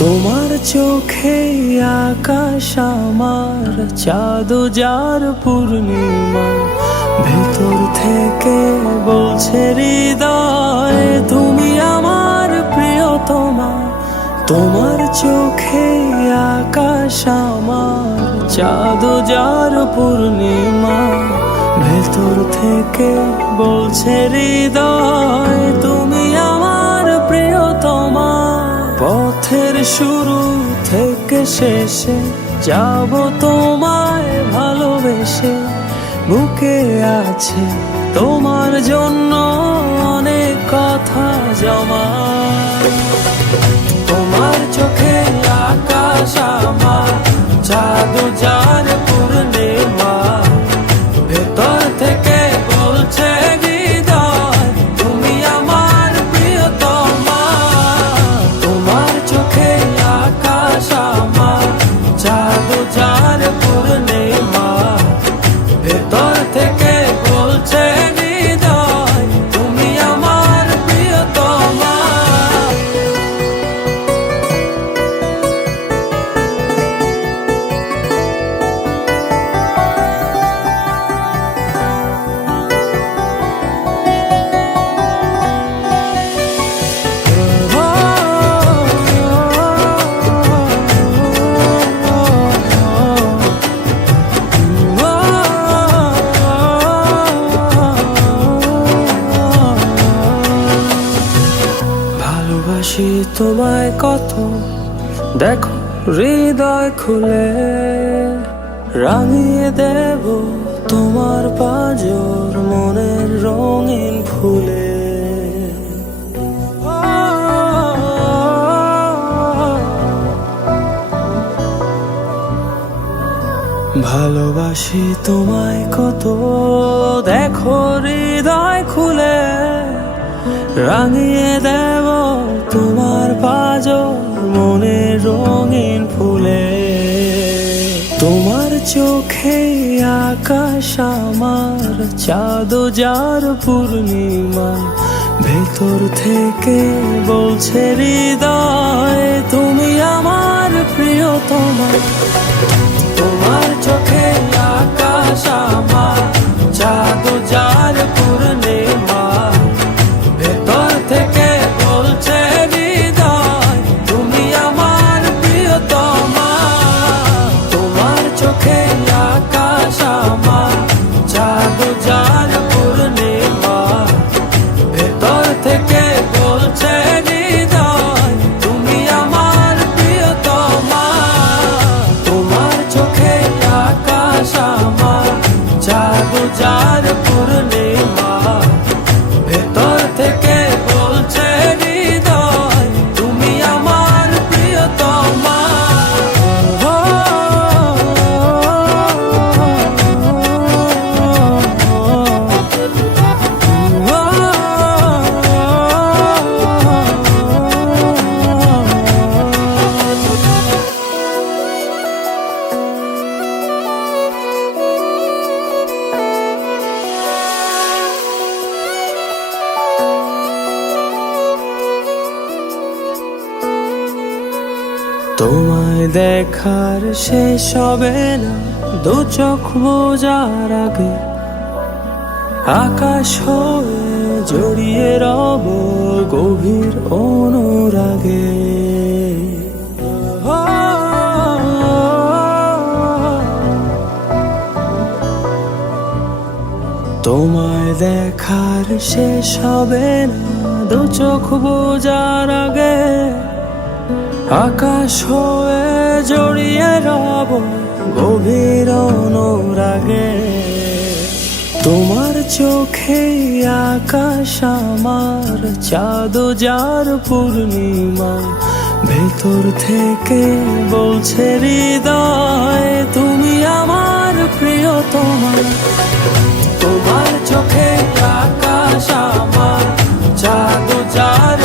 তোমার চোখে আকাশ আমার চাঁদ যার পূর্ণিমা, ভেতর থেকে বলছে হৃদয় তুমি আমার প্রিয়তমা। তোমার চোখে আকাশ আমার চাঁদ যার পূর্ণিমা, ভেতর থেকে বলছে হৃদয় তুমি আমার প্রিয়তমা। পথের শুরু থেকে শেষে যাব তোমায় ভালোবেসে, বুকে আছে তোমার জন্য অনেক কথা জমা। তোমার চোখে আকাশ আমার চাঁদ যার পূর্ণিমা, ভেতর থেকে বলছে হৃদয় তুমি আমার প্রিয়তমা। তোমার চোখে আকাশ আমার চাঁদ যার পূর্ণিমা, ভেতর থেকে বলছে হৃদয় তুমি আমার প্রিয়তমা। ভালোবাসি তোমায় কত, দেখো হৃদয় খুলে রাঙিয়ে দেব তোমার পাঁজর মনের রঙিন ফুলে। ভালোবাসি তোমায় কত, দেখো হৃদয় খুলে রাঙিয়ে দেব তোমার পাঁজর মনের রঙিন ফুলে। তোমার চোখে আকাশ আমার চাঁদ যার পূর্ণিমা, ভেতর থেকে বলছে হৃদয় তুমি আমার প্রিয়তমা। তোমার চোখে আকাশ আমার চাঁদ যার পূর্ণিমা, ভেতর থেকে বলছে হৃদয় তুমি আমার প্রিয়তমা। তোমার চোখে আকাশ আমার চাঁদ যার পূর্ণিমা, ভেতর থেকে বলছে হৃদয় তুমি আমার প্রিয়তমা। তোমার চোখে আকাশ আমার চাঁদ যার পূর্ণিমা, ভেতর থেকে বলছে হৃদয় তুমি আমার প্রিয়তমা। তোমায় দেখার শেষ হবে না দু চোখ বোঝার আগে, আকাশ হয়ে জড়িয়ে রব গভীর অনুরাগে। তোমায় দেখার শেষ হবে না দু চোখ বোঝার আগে, আকাশ হয়ে জড়িয়ে রব গভীর অনুরাগে। তোমার চোখে আকাশ আমার চাঁদ যার পূর্ণিমা, ভেতর থেকে বলছে হৃদয় তুমি আমার প্রিয়তমা। তোমার চোখে আকাশ আমার চাঁদ যার